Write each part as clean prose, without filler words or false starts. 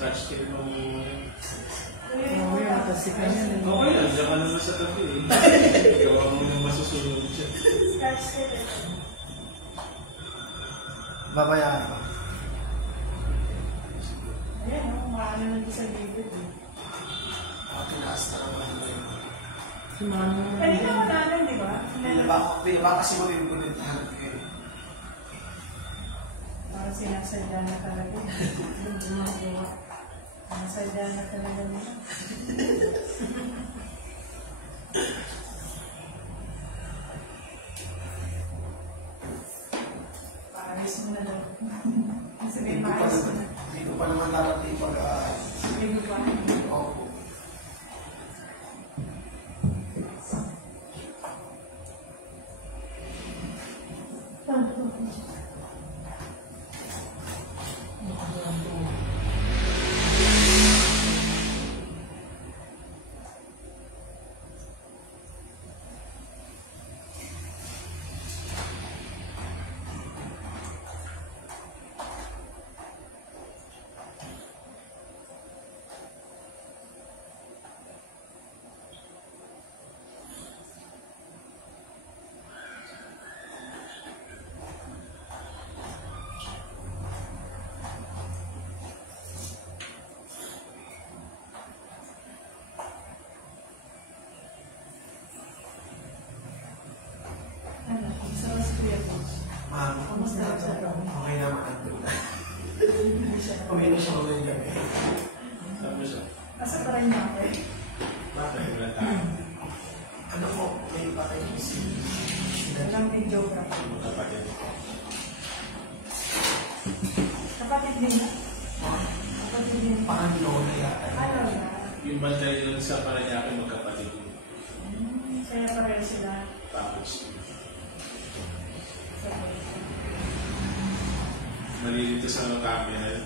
Scratch tape mo muna. Oo, kasi kanya. Okay lang, diyan ka naman sa tabi eh. Gawa mo nang masusunod siya. Scratch tape. Babayaan pa. Ayan, maano na sa bibig eh. Pinaas na naman yun. Si Mama. Kanina wala lang, di ba? Di ba kasi mabibulit na kayo. Parang sinasadya na talaga. Gumagawa. Sinasadya na talaga nila. Paaris mo na lang. Sabihin paaris mo na. Hindi ko pa naman narating pag-aaral. Sabihin mo pa. Opo. Ma'am, Kamusta ka siya? okay naman ang tula. Okay na siya ulit gabi. Sabi siya. Asa pa rin niya ako eh. Bakit wala tayo? Ano po, may pakikisi. Walang videographer. Kapatid ko. Kapatid din. Kapatid din. Paano na yata? Ano na? Yung bantay nila sa Paranaque magkapatid yun. Kaya pareho sila. Tapos, sa malilito sa mga camera.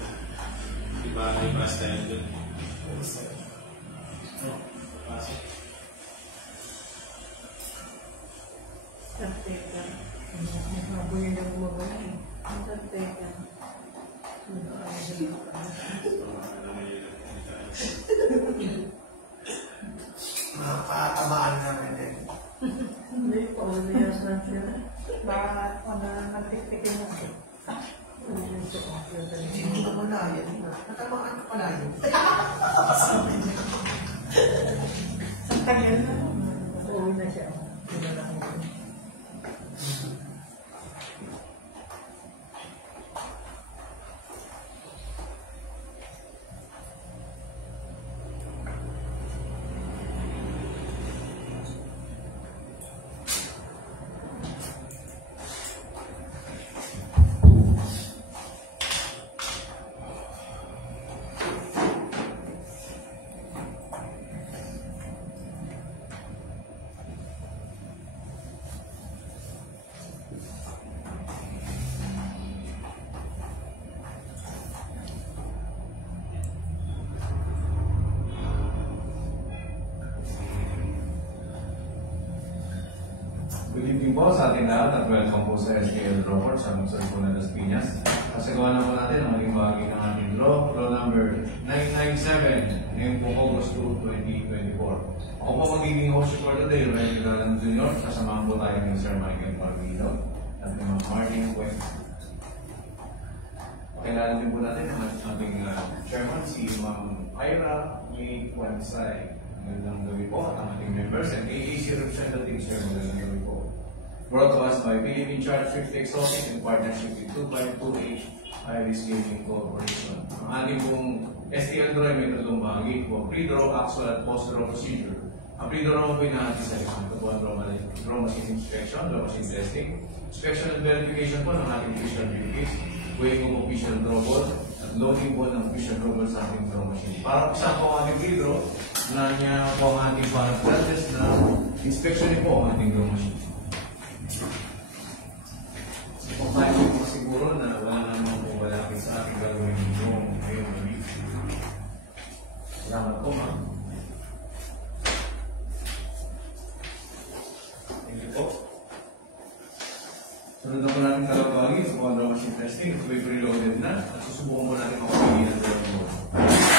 Iba may mas tayo dun. Pasok. Teka. Habang yun ang bumabala eh. Teka. Nakakatamaan namin din. Hindi pa uliyas na siya. baka nagtiktikin mo. Hindi mo na yan. Natamaan ka pala yun. Sa tagal na. Uuwi na siya. Good evening po sa ating lahat at welcome po sa SKL Draw sa Lungsod po ng Las Piñas. Kasagawa na po natin ang maging bahagi ng ating draw number 997 ngayong po August 2, 2024. Ako po magiging host for today, Ray Galan Jr. Kasamahan po tayo ng Sir Michael Parvino at ng mga Martin Quest. Pakilala din po natin ang ating chairman, si Ma'am Ira Lee Wansay. Magandang gabi po at ang ating members and AAC representatives, Sir. Magandang gabi po. Brought to us by PAB Charge 50 Exotic in partnership with 2528 Iris Gaming Corporation. Ang ating pong STL draw ay may tatlong bahagi po, pre-draw, actual at post-draw procedure. Ang pre-draw naman po inaati sa likang ito po ang draw machine inspection, draw machine testing, inspection and verification po ng ating official duties, weighing of official draw ball, at loading po ng official draw ball sa ating draw machine. Para po sa po ang ating pre-draw, na niya po ang ating parang test na inspection din po ang ating draw machine. Kung tayo po siguro na wala naman po malaki sa ating gagawin dito ngayong gabi. Salamat po, ma'am. Thank you po. Sunod na po natin kalabagi sa draw machine testing. Ito ay preloaded na at susubukan po natin makapagin ang draw machine.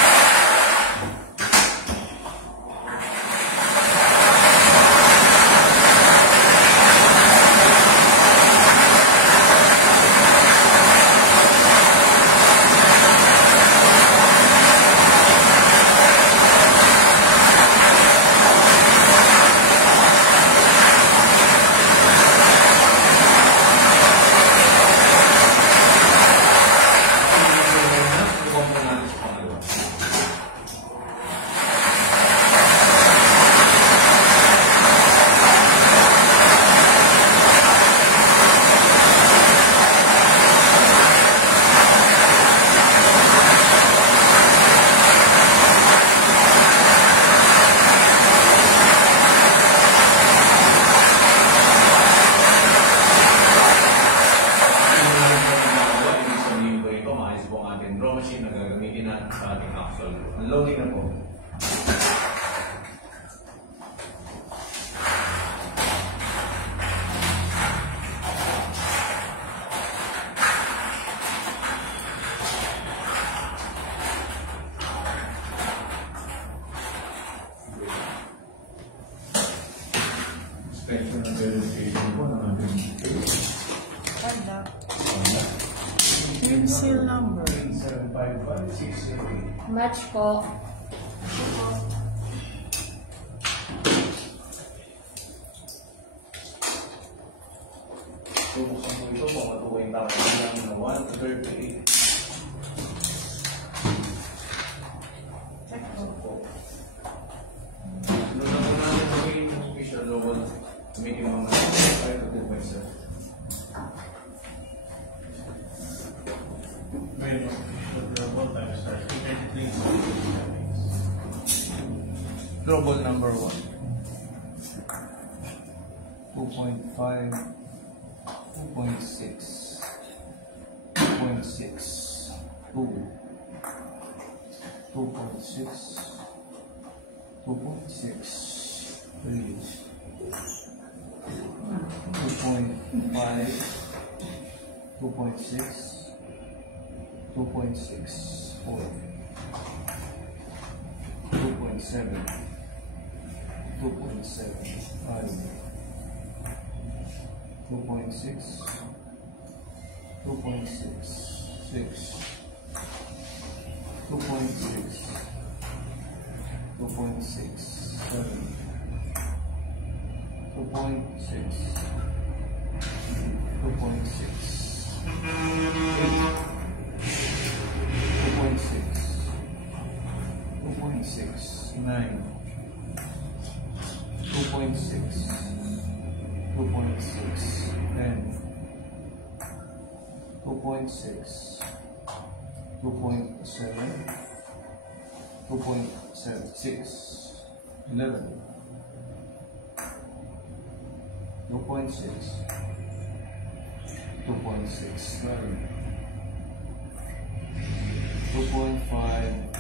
Solve. Unloading na po. Inspection na verification po ng ating Kanda. Yung seal number. 8755-608. Match po. Bubuksan po ito kung matuwa yung tama lang na 1 to 38. Check po. Sunod na po natin gawin yung official logo making mga 5 to 10.7. Wait, the robot times are 33. Global number 1. 2.5, 2.6, 2.6, 2, 2.6, 2.6, 3, 2.5, 2.6, 2.6, 4, 2.7, 2.7, 5, 2.6, 2.6, 6, 2.6, 2.6, 7, 2.6, 2.6, 8, 2.6, 9, 2.6, 2.6, 10, 2.6, 2.7, 2.6, 11, 2.6, 2.6, 12, 2.5,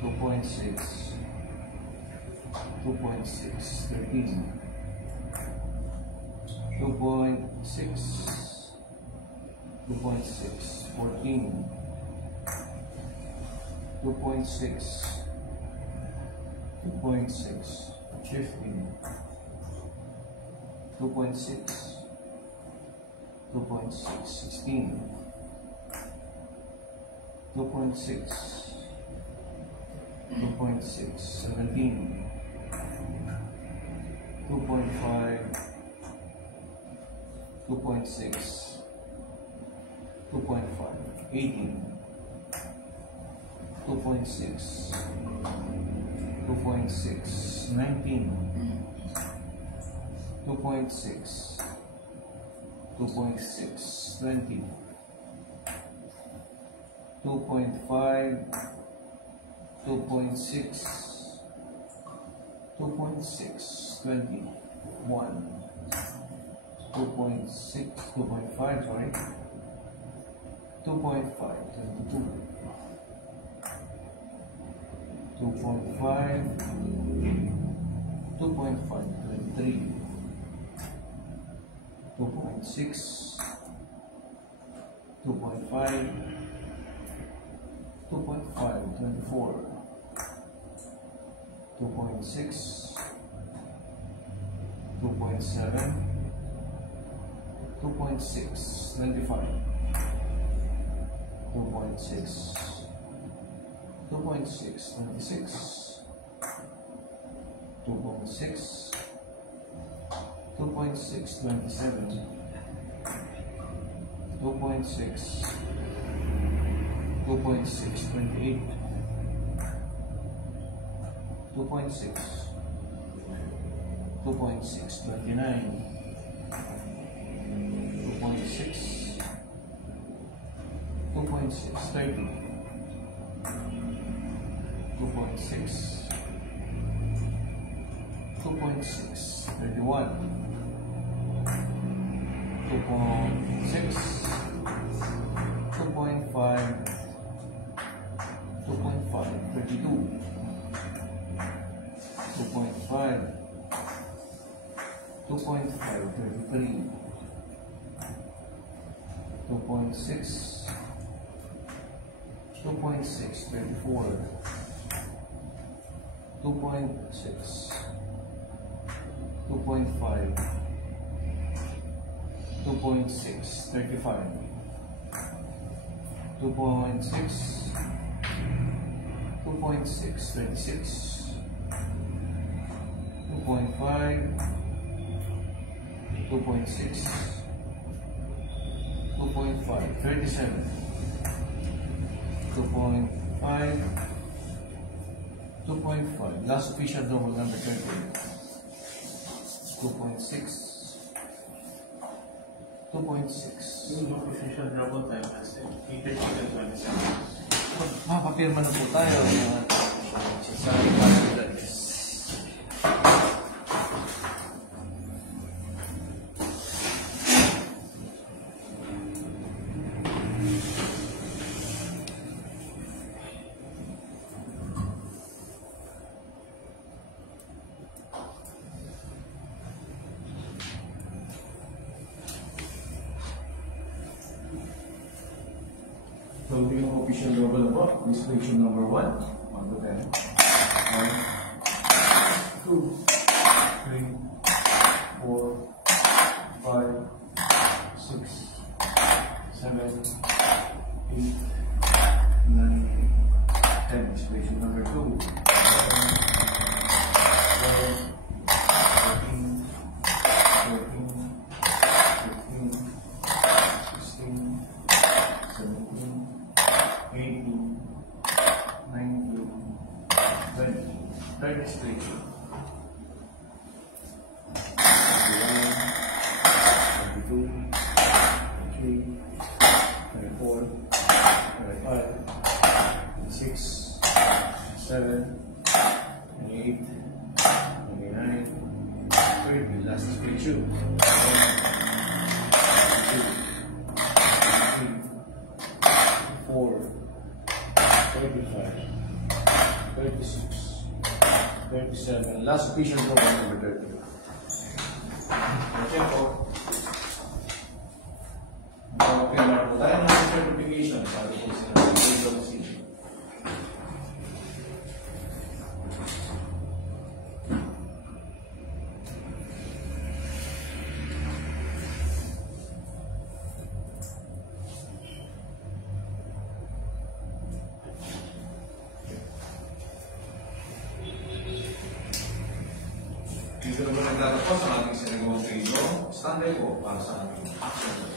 2.6, 2.6, 13, 2.6, 2.6, 14, 2.6, 2.6, 15, 2.6, 2.6, 16, 2.6, 2.6, 17, 2.5, 2.6, 2.5, 18, 2.6, 2.6, 19, 2.6, 2.6, 20, 2.5, 2.6, 2.6, 21, 2.6, 2.5, sorry, 2.5, 22, 2.5, 2.5, 23, 2.6, 2.5, 2.5, 24, 2.6, 2.7, 2.6, 25, 2.6, 2.6, 26, 2.6, 2.6, 27, 2.6, 2.6, 28, 2.6, 2.6, 29, 2.6, 2.6, 30, 2.6, 2.6, 31, 2.6, 2.5, 2.6, 32. 2.5. 2.5, 33. 2.6. 2.6, 34. 2.6. 2.5. 2.6, 35. 2.6. 2.6, 36. 2.5. 2.6. 2.5, 37. 2.5. 2.5. Last official double number 20. 2.6. 2.6. Yung official double time kasi 8:27. Papapirma na po tayo sa Paradise. So, yung official double po, this equation number 1, 1 to 10. 1, 2, 3, 4, 5, 6, 7, 8, 9, 10. Equation number 2. 11, 12, 13, 14, 15, 16, 17, 18, 19, 20. Third is 3. 21, 22, 23, 24, 25, 26, 27, 28, 29, 30. Last is 32. 4, 35, 36, 37. Last official double number 30. Okay po. Magpapapirma po tayo ng certification para po sa position. Dito na po nagtatapos ang ating sinagawang video. Standby po para sa ating action.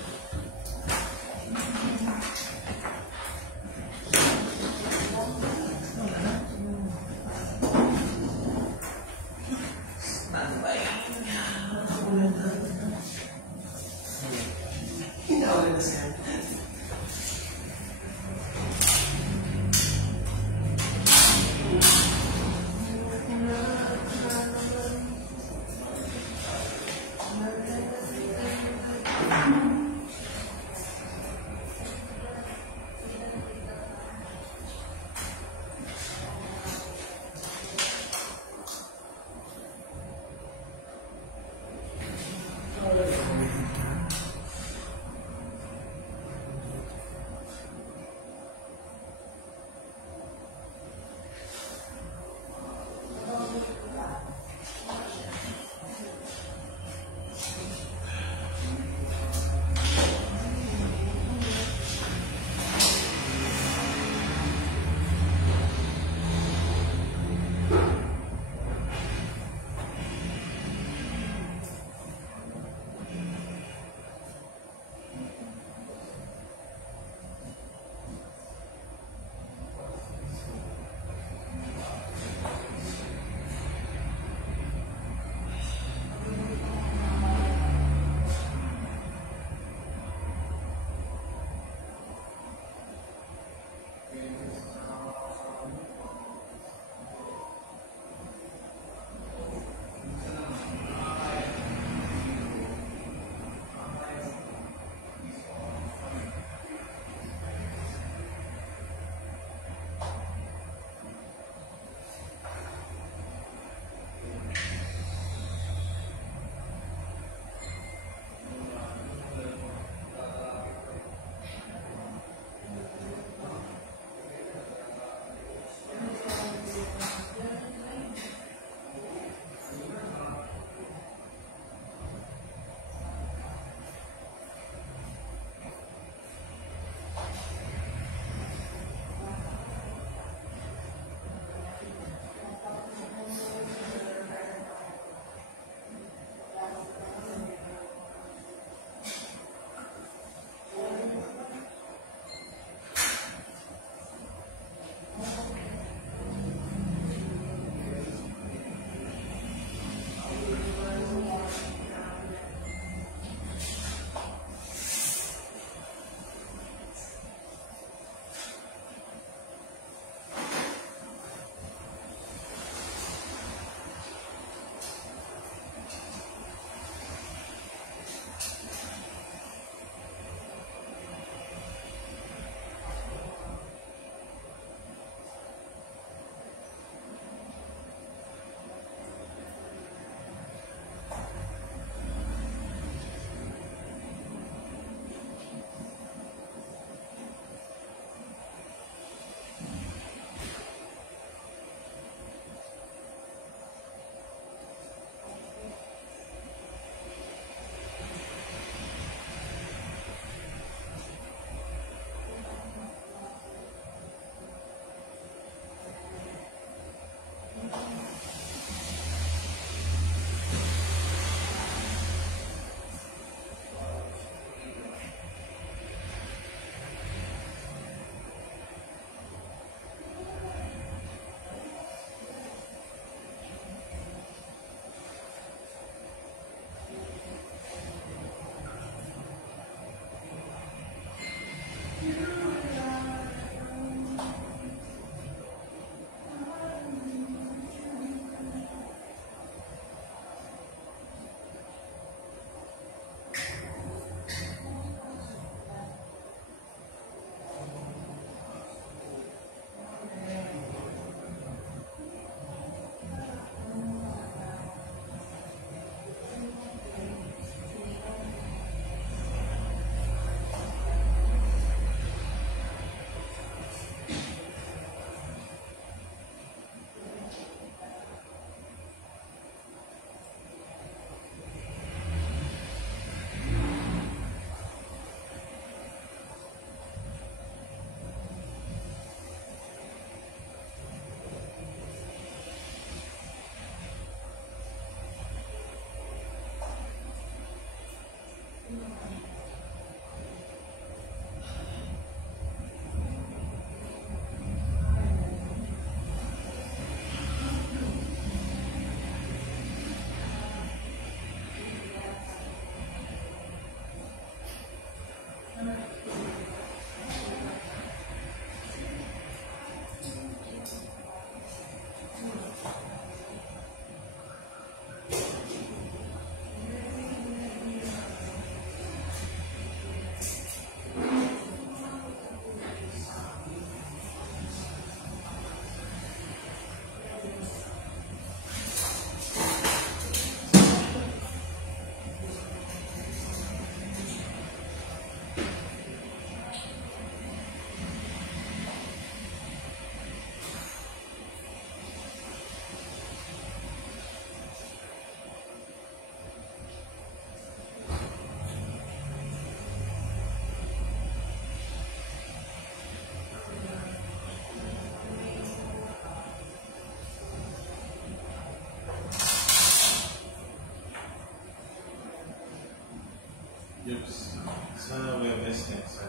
Sa webs next,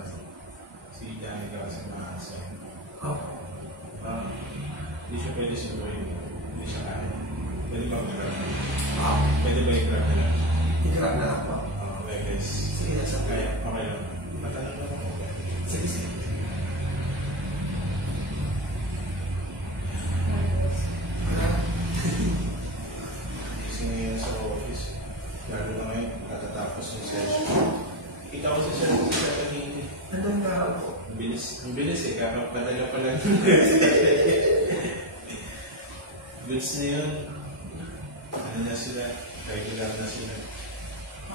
si Danica kasi makasa. Hindi siya pwede sinubuhin. Hindi siya kaya. Pwede ba mag-grab? Pwede ba i-grab na lang? I-grab na lang po. Webs. Sige na sa Kaya, okay lang. Matanong lang ako. Sige, sige. Kasi ngayon sa office, lalo na ngayon, katatapos yung session. Kita ko sa session sa kanina. Anong nga po? Ang bilis eh, kakapadaga pa lang. Goods na yun. Ano na sila? Regular na sila.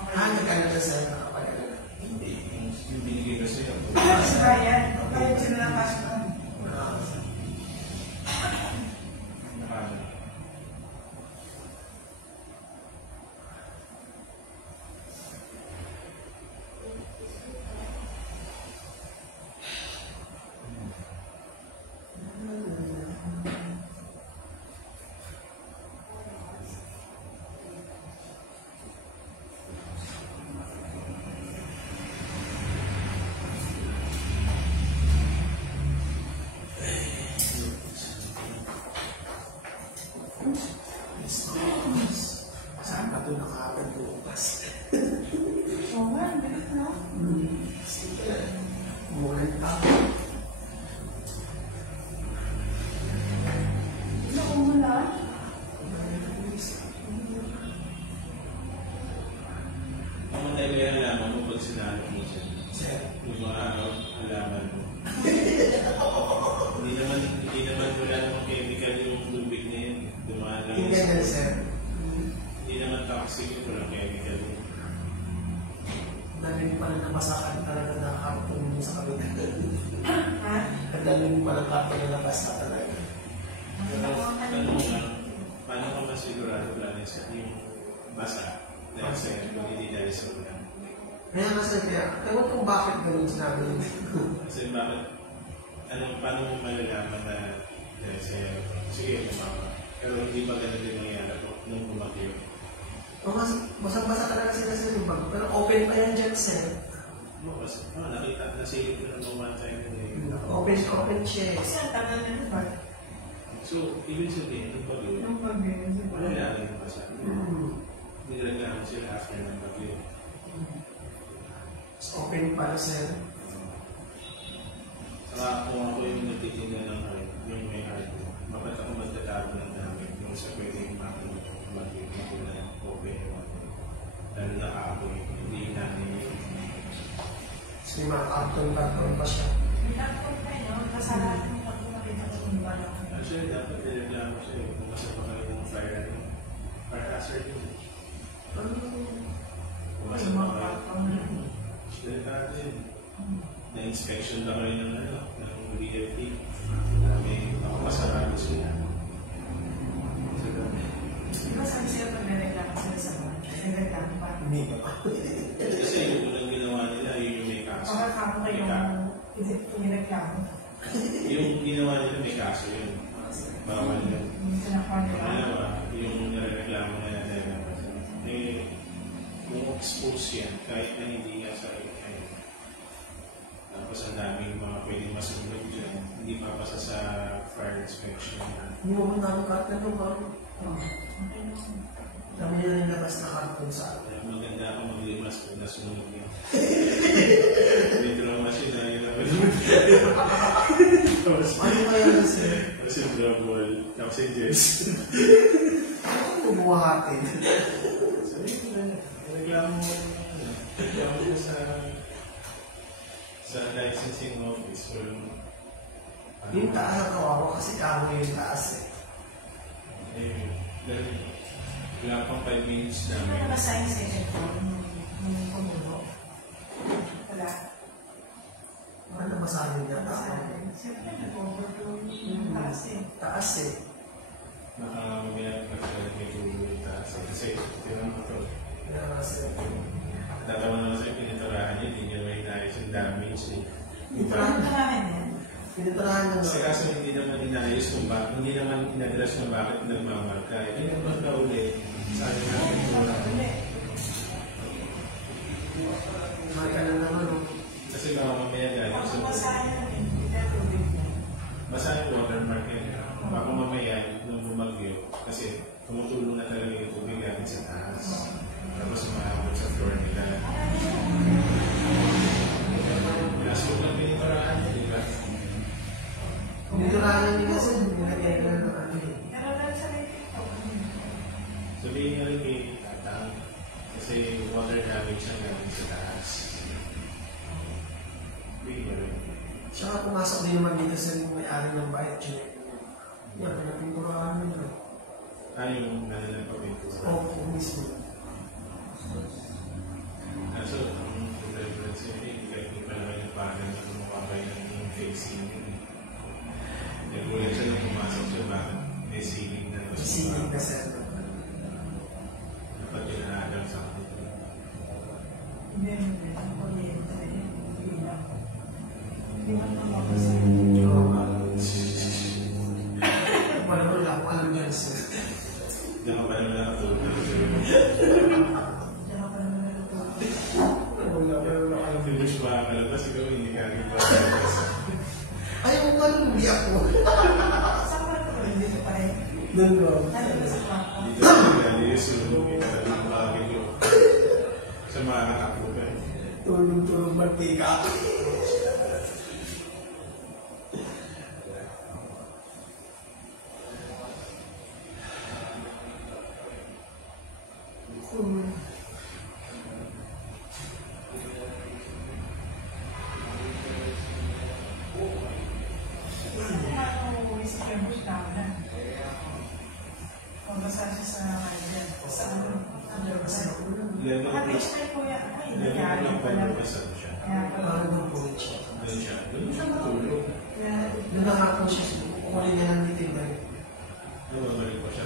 Nagkano na sa nakapagano? Hindi. Yung binigay ko sila. Si Brian, kaya sila ng pasok. Nakano. Saan ka doon nakakapag bukas? Oo nga, bilis na. Sige. Umulan pa. Ano umulan? Ang mga tayo yung alaman mo pag sinalo mo siya. Sir. Yung mga alaman mo. Hindi naman wala namang chemical yung tubig na yun. Dumaan lang Hindi yan, sir. Hindi naman toxic yung walang chemical yun. Dami pa lang nabasakan talaga nakakapag mo sa kabila. Ha? Ang dami pa lang kapag sa talaga. Ano nga, paano ka masigurado planes yung basa? Dahil sa hindi dahil sa ulan. Kaya kasi kaya, ewan kung bakit ganun sinabi yun. Kasi bakit, paano mo malalaman na dahil sa sige, kumama. Pero hindi ba ganun din nangyari po nung bumagyo? O mas, basang-basa talaga sila sa lubag. Pero open pa yan dyan, sir. Kasi, nakita, nasilip ko ng one time yun eh. Open siya. Kasi ang tagal na ba? So, ibig sabihin, nung bagyo, Nung pag-bilis. wala lang yung basa. Nilagyan sila after ng bagyo. Open pala, sir. Saka kung ako yung nagtitinda ng art, yung may art, mapat ako magtatago ng namin yung sa pwedeng mag-ipula ng open. Lalo na ako, hindi namin yung So, yung mga karton pa siya. May tapos tayo, kasalanan mo pag makita ko yung wala. actually, dapat nilagyan mo siya kung masa pa kayo ng fire fire hazard yun. Kung masa pa kayo. Delikado yun. Na-inspection ba kayo ng DFT? May makapasarado sila. Di ba sabi sila pag nalagyan sila sa mga? Nagreklamo pa. Hindi ba? Kasi yung unang ginawa nila, yun yung may kaso. Baka kamo kayo nagreklamo. Yung ginawa nila may kaso yun. Bawal yun. Hindi ka nakuha nila. Pangalawa, yung nare-reklamo na nila, eh, kung expose yan, kahit na hindi nga sa iyo. Tapos ang daming mga pwedeng masunod dyan, hindi papasa sa fire inspection. Hindi mo namin karton mo, ma'am. Dami na rin labas na karton sa akin. Kaya maganda ako maglimas kung nasunod yan. May draw machine na yun naman. Ano kaya na, sir? Tapos yung double, tapos yung Jess. Ano bubuhatin? So yun, reklamo mo sa licensing office or Yung taas ang kawawa kasi kamo yung taas eh. dahil wala pang 5 minutes Ano namin. na sa session ko nung kumulo? Wala. Ano masabi niya? Siyempre, nag-overflow yung taas eh. Taas eh. Mabiyak na sila may tubig taas. Kasi tinan mo ito. Kaya nga sir. Tatawa naman sa'yo, piniturahan niya, hindi niya may nais yung damage. Piniturahan Ano namin yan? Piniturahan niya Kasi kaso hindi naman inayos kung bakit, hindi naman in-address kung bakit nagmamarka. Hindi naman na uli. Sabi namin, Uli. Marka lang naman, no? Kasi baka mamaya galing Pag sa basahin natin, hindi na tubig na. basa yung watermark yun. Baka mamaya, nung bumagyo, kasi tumutulong na talaga yung tubig galing sa taas. Tapos umabot sa floor nila. Kaso lang piniparaan niya, di ba? Dito lang yung kasi, nilagay na ng ano eh. Pero lang sa TikTok. Sabihin niya rin kay Tatang, kasi water damage ang galing sa taas. Sabihin niya rin. Tsaka pumasok din naman dito sa may-ari ng bahay, check. Yan, pinapinturahan mo yun. Yung nalalang pagpintura. Oo, mismo. Kaso, ang reference yun, hindi pa naman yung parang na kumuha kayo ng facing yun. Nagulat siya nung pumasok siya, bakit may ceiling na naman. Ceiling na set. Dapat yun na-adam sa akin. Hindi, ang kuryente na yun. Hindi lang. Hindi man mamabasa. Oo, wala mo lang kung alam yan, sir. Diyan ka pa naman nakatulog. Diyan ka pa naman natutulog. Wala, pero wala alam. Finish ba kalabas, ikaw hindi ka rin ba? Ayaw ko alam, hindi ako. Saan ka natutulog? Dito pa rin. Doon ba? Ano ba sa kwarto? Dito sa gani, sunog, ikaw na bakit ko. Sa mga nakapuka. Tulong-tulong mantika. Magbasa siya sa kanya. Sa ano? Level Naka-text ko yan. Ay, Level nangyari lang pala. pala basta siya. Kaya pala. Parang ng point siya. Doon siya. Doon siya matulog. Kaya, Doon nakapon siya. Kukunin niya ng meeting ba? Nababalik pa siya.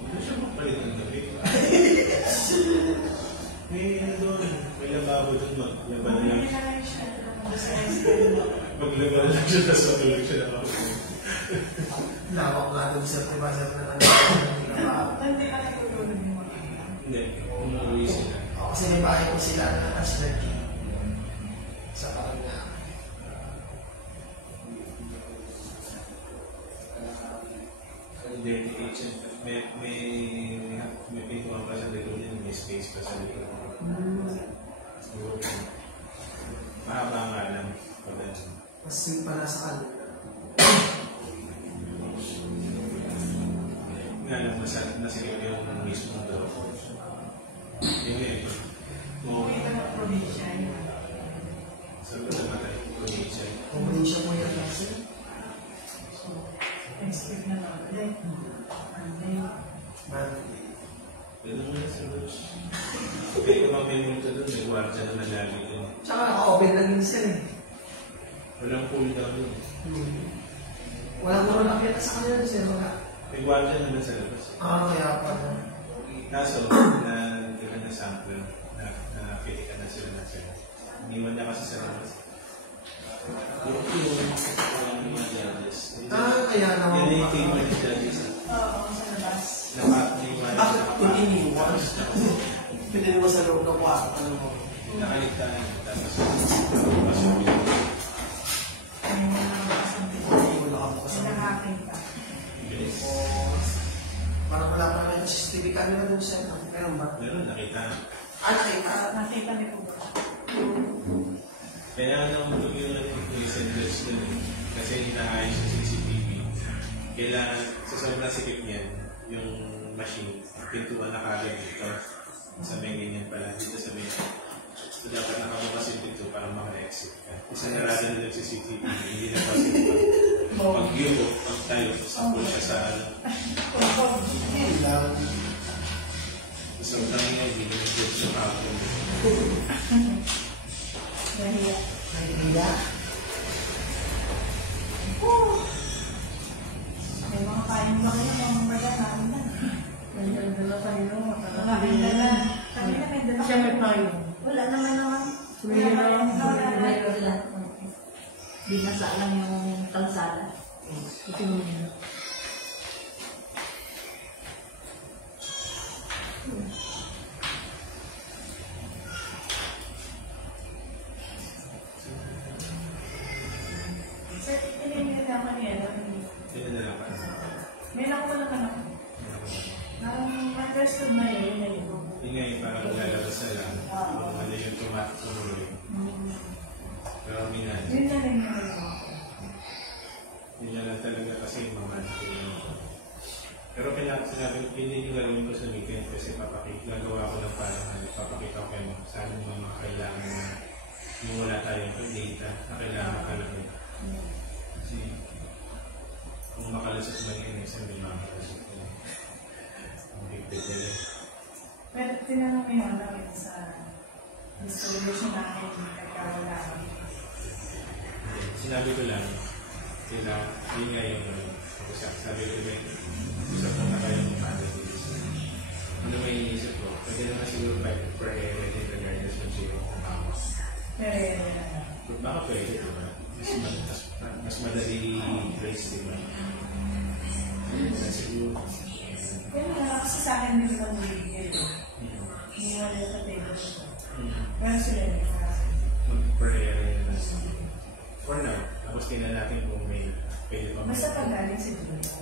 Hindi siya magpalit ng damit. May ano doon. May lababo doon. Maglaban na lang. bumili na lang siya. Magbasa siya. Maglaban lang siya. Tapos matulog siya na ako. Lawak nga doon sa privasya na ano. Hindi ka natutulog yung mga. Hindi. Umuwi sila. Kasi may bahay ko sila na Ashley. Sa parang na. Dirty kitchen. May pintuan pa sa likod yun. May space pa sa likod. Siguro. Mahaba nga lang. Kasi pa nasa kanila. Nga lang nasigil yung mismo daw. Yun eh. Umuwi ka ng probinsya yun. Sabi ko namatay yung probinsya. Kukunin siya po yan kasi. So, next week na lang. Monday. Pwede mo na sa lodge. Kaya kung may multo doon, may gwardiya na nalagi doon. Tsaka naka-open lang yun sir eh. Walang cool down doon. Walang muro nakita sa kanila sir. Wala. May gwardiya naman sa labas. Kaya pa. Kaso, na hindi ka na sample, na-pili ka na sila na sila. Iniwan niya kasi sa labas. Yung mga judges. Kaya naman. Yan yung team ng judges. Oo, sa labas. Nakapaniwan. Bakit kung iniwan? Pwede naman sa loob ng kwarto. Ano mo? Nakaligtaan. Tapos, pasok yun. May mga nabas ng pito. Wala ka po Kasi sa nakakita. Bilis. Parang wala pa naman yung CCTV camera doon sir. Meron ba? Meron, nakita. Nakita. Nakita ni po ba? Kaya naman yung recent judge dun eh. Kasi inaayos yung CCTV. Kailangan, sa sobrang sikip niyan, yung machine, pintuan na kagad dito. Sa may ganyan pala, dito sa may. So dapat nakabukas yung pinto para maka-exit ka. Kasi narada nila yung CCTV, hindi na possible. Pag yun, pag tayo, sapul siya sa ano. Lang. Sobrang nga, hindi na judge yung hapon. Nahiya. Nahihiya. May mga kain ba kayo? Mga baga namin na. May dala tayo. Mga may dala. Kami na may dala. Siya may payo. Wala naman naman. May dala. Wala. Binasa lang yung kalsada. Ito yung Hindi ako niya. Hindi na lang pa. May nakuha naman ako. Understood na yun. Yun nga yung parang lalabas na lang. Ano yung automatic tuloy. Pero minsan. Yun na rin naman ako. Yun na lang talaga kasi yung mamantin. Pero kailangan sinabi, hindi yung gagawin ko sa weekend kasi gagawa ko ng parang papakita ko kayo sa amin yung mga kailangan na yung wala tayong data na kailangan kalagay. Kasi kung makalusot man yung exam, hindi makalusot ko. Ang higpit nila. Pero tinanong mo yun namin sa distribution natin kagawala kami. Sinabi ko lang, sila, yun nga yung sabi ko ba, usap mo na kayo ng managers. Ano may iniisip ko? Pwede naman siguro per area din regardless ng zero kung ako. Pero Baka pwede, diba? Mas madali race, diba? Siguro. kaya nga kasi sa akin hindi lang bigay. Hindi wala sa table. Pero sila rin. Per area na. For now, tapos tingnan natin kung may pwede pa. Basta pag-galing si Julia.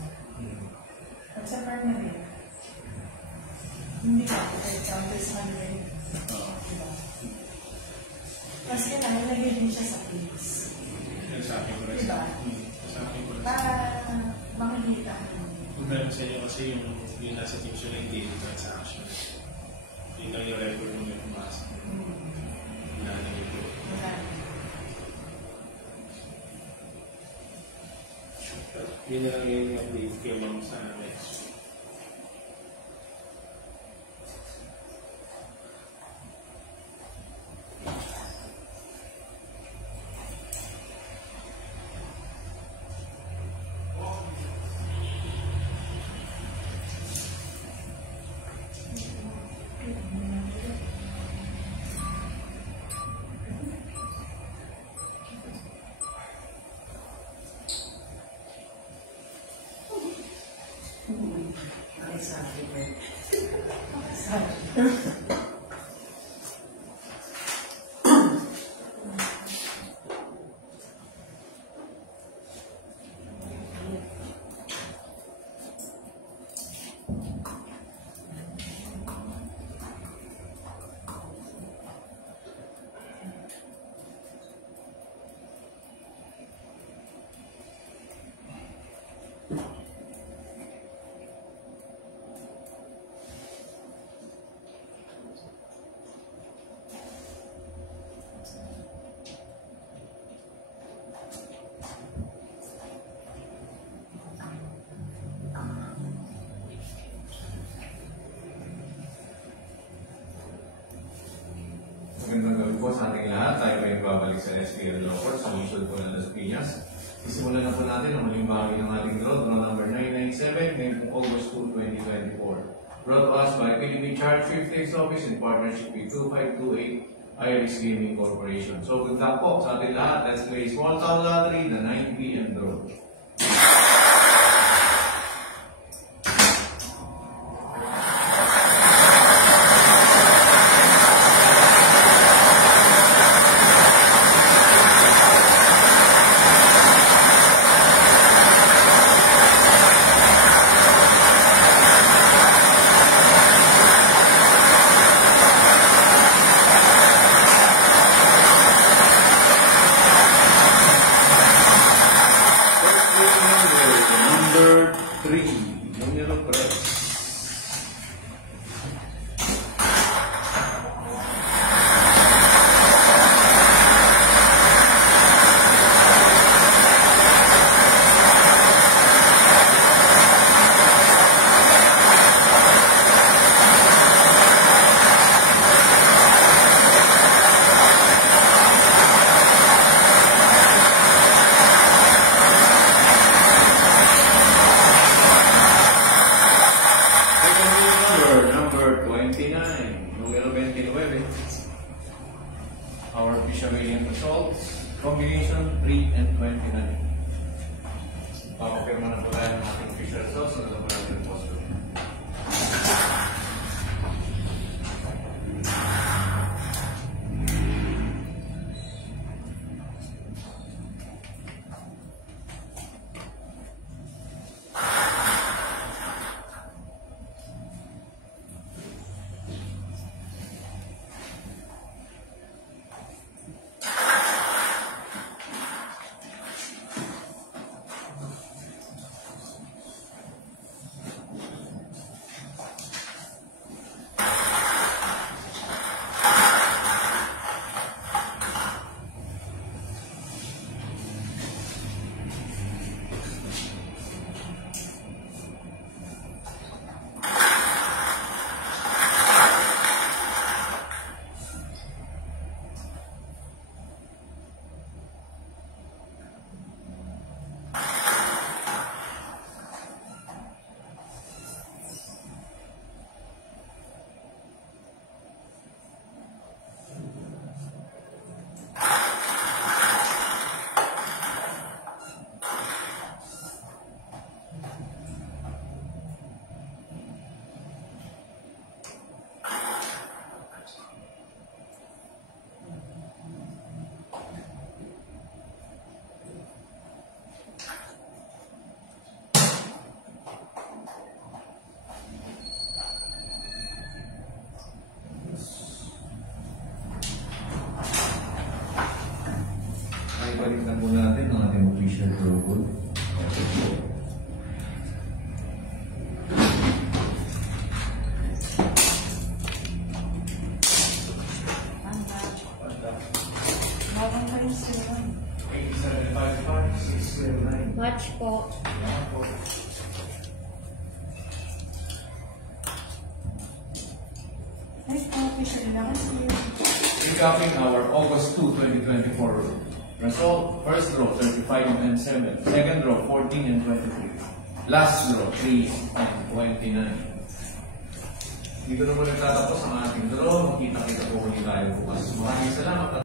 At sa permanent, hindi ka kahit counter sa kanila. Diba? Kasi nalagay din siya sa place. Yung sa akin ko rin. Diba? Sa akin ko rin. Para makikita. Kung meron sa inyo kasi yung nasa team siya lang daily transaction. Yun lang yung record mo yung pumasok. Nanay ko. Yun na lang yung update kay ma'am sa next week. Magandang gabi po sa ating lahat. Tayo ay babalik sa SPL Law Court sa lungsod po ng Las Piñas. Isimulan na po natin ang muling bahagi ng ating draw number 997 ngayong August 2, 2024. Brought to us by PDB Charge Swift Office in partnership with 2528 Iris Gaming Corporation. So good luck po sa ating lahat. Let's play Small Town Lottery, the 9 PM draw. Our official winning results, combination 3 and 29. Papapirma na po tayo ng ating official results na ito po natin yung posto. balik na po natin ang ating official robot. Bagong kayo sila. 8755-609. Match po. Ay, copy siya rin ako sila. Recapping our August 2, 2024 result. First draw, 35 and 7. Second draw, 14 and 23. Last draw, 3 and 29. Dito na po nagtatapos ang ating draw. Makita-kita po ulit tayo bukas. Maraming salamat.